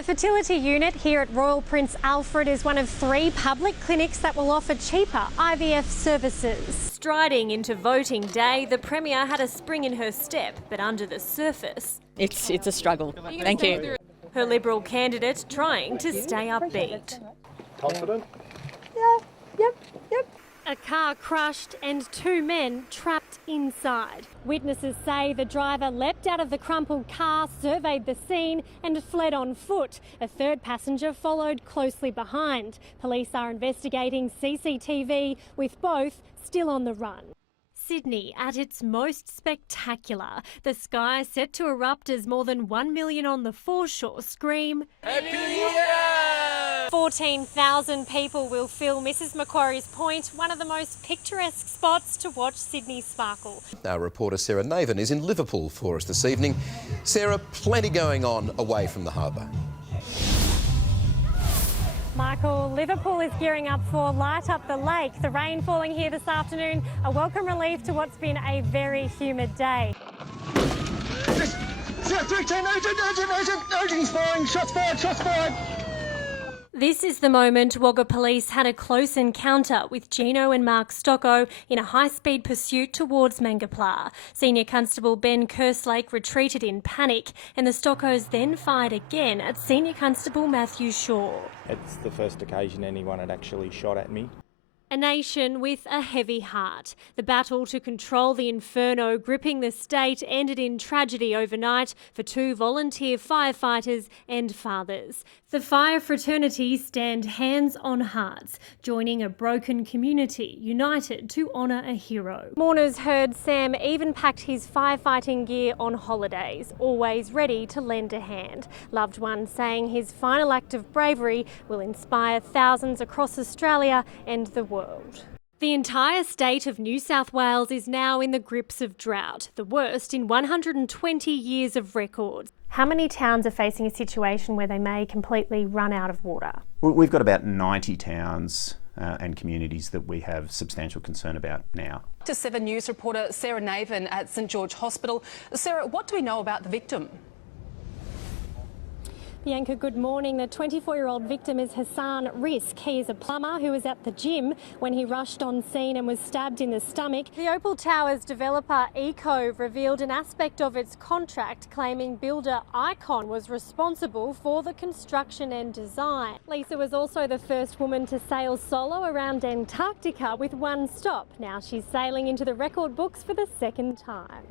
The fertility unit here at Royal Prince Alfred is one of 3 public clinics that will offer cheaper IVF services. Striding into voting day, the Premier had a spring in her step, but under the surface, It's a struggle. Thank you. her Liberal candidate trying to stay upbeat. Confident? Yep. A car crushed and 2 men trapped inside. Witnesses say the driver leapt out of the crumpled car, surveyed the scene and fled on foot. A 3rd passenger followed closely behind. Police are investigating CCTV, with both still on the run. Sydney at its most spectacular. The sky set to erupt as more than 1 million on the foreshore scream, "Happy New Year!" 14,000 people will fill Mrs Macquarie's Point, one of the most picturesque spots to watch Sydney sparkle. Our reporter Sarah Navin is in Liverpool for us this evening. Sarah, plenty going on away from the harbour. Michael, Liverpool is gearing up for Light Up the Lake. The rain falling here this afternoon, a welcome relief to what's been a very humid day. 310, urgent, firing, shots fired. This is the moment Wagga Police had a close encounter with Gino and Mark Stocko in a high-speed pursuit towards Mangapla. Senior Constable Ben Kerslake retreated in panic, and the Stockos then fired again at Senior Constable Matthew Shaw. It's the first occasion anyone had actually shot at me. A nation with a heavy heart. The battle to control the inferno gripping the state ended in tragedy overnight for 2 volunteer firefighters and fathers. The fire fraternity stand hands on hearts, joining a broken community united to honour a hero. Mourners heard Sam even packed his firefighting gear on holidays, always ready to lend a hand. Loved ones saying his final act of bravery will inspire thousands across Australia and the world. The entire state of New South Wales is now in the grips of drought, the worst in 120 years of records. How many towns are facing a situation where they may completely run out of water? We've got about 90 towns and communities that we have substantial concern about now. To 7 News reporter Sarah Navin at St George Hospital. Sarah, what do we know about the victim? Bianca, good morning. The 24-year-old victim is Hassan Risk. He is a plumber who was at the gym when he rushed on scene and was stabbed in the stomach. The Opal Towers developer Eco revealed an aspect of its contract claiming builder Icon was responsible for the construction and design. Lisa was also the first woman to sail solo around Antarctica with 1 stop. Now she's sailing into the record books for the 2nd time.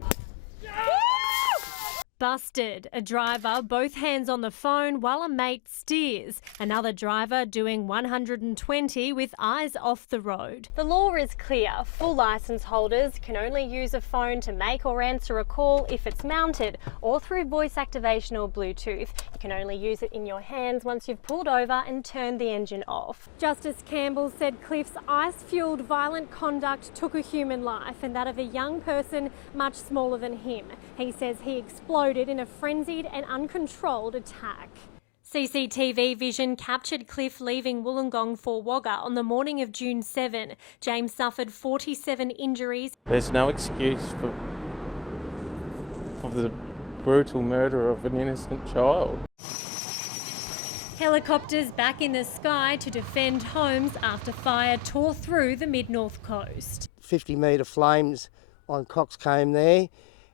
Busted. A driver, both hands on the phone while a mate steers. Another driver doing 120 with eyes off the road. The law is clear. Full licence holders can only use a phone to make or answer a call if it's mounted or through voice activation or Bluetooth. You can only use it in your hands once you've pulled over and turned the engine off. Justice Campbell said Cliff's ice-fuelled violent conduct took a human life and that of a young person much smaller than him. He says he exploded in a frenzied and uncontrolled attack. CCTV vision captured Cliff leaving Wollongong for Wagga on the morning of June 7. James suffered 47 injuries. There's no excuse for the brutal murder of an innocent child. Helicopters back in the sky to defend homes after fire tore through the mid-north coast. 50-metre flames on Cox came there,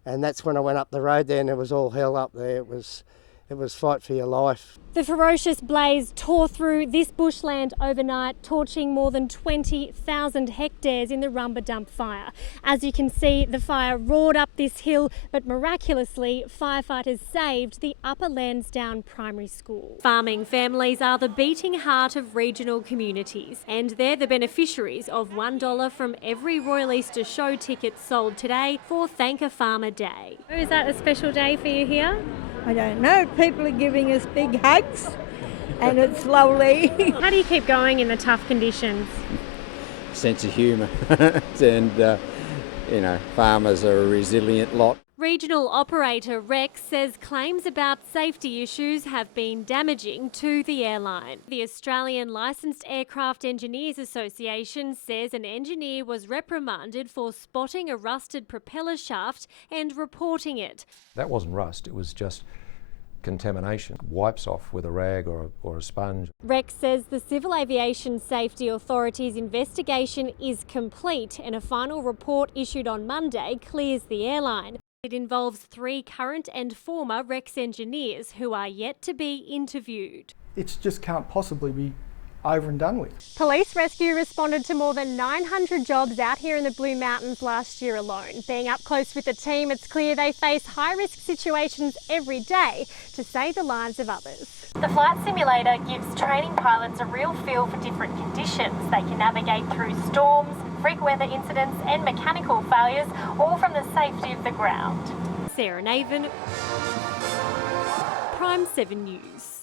and that's when I went up the road there and it was all hell up there. It was fight for your life. The ferocious blaze tore through this bushland overnight, torching more than 20,000 hectares in the Rumba Dump fire. As you can see, the fire roared up this hill, but miraculously, firefighters saved the Upper Lansdowne Primary School. Farming families are the beating heart of regional communities, and they're the beneficiaries of $1 from every Royal Easter Show ticket sold today for Thank a Farmer Day. Is that a special day for you here? I don't know. People are giving us big hugs and it's lovely. How do you keep going in the tough conditions? Sense of humour and, farmers are a resilient lot. Regional operator Rex says claims about safety issues have been damaging to the airline. The Australian Licensed Aircraft Engineers Association says an engineer was reprimanded for spotting a rusted propeller shaft and reporting it. That wasn't rust, it was just contamination. Wipes off with a rag or a sponge. Rex says the Civil Aviation Safety Authority's investigation is complete and a final report issued on Monday clears the airline. It involves 3 current and former Rex engineers who are yet to be interviewed. It just can't possibly be over and done with. Police rescue responded to more than 900 jobs out here in the Blue Mountains last year alone. Being up close with the team, it's clear they face high-risk situations every day to save the lives of others. The flight simulator gives training pilots a real feel for different conditions. They can navigate through storms, freak weather incidents and mechanical failures, all from the safety of the ground. Sarah Navin, Prime 7 News.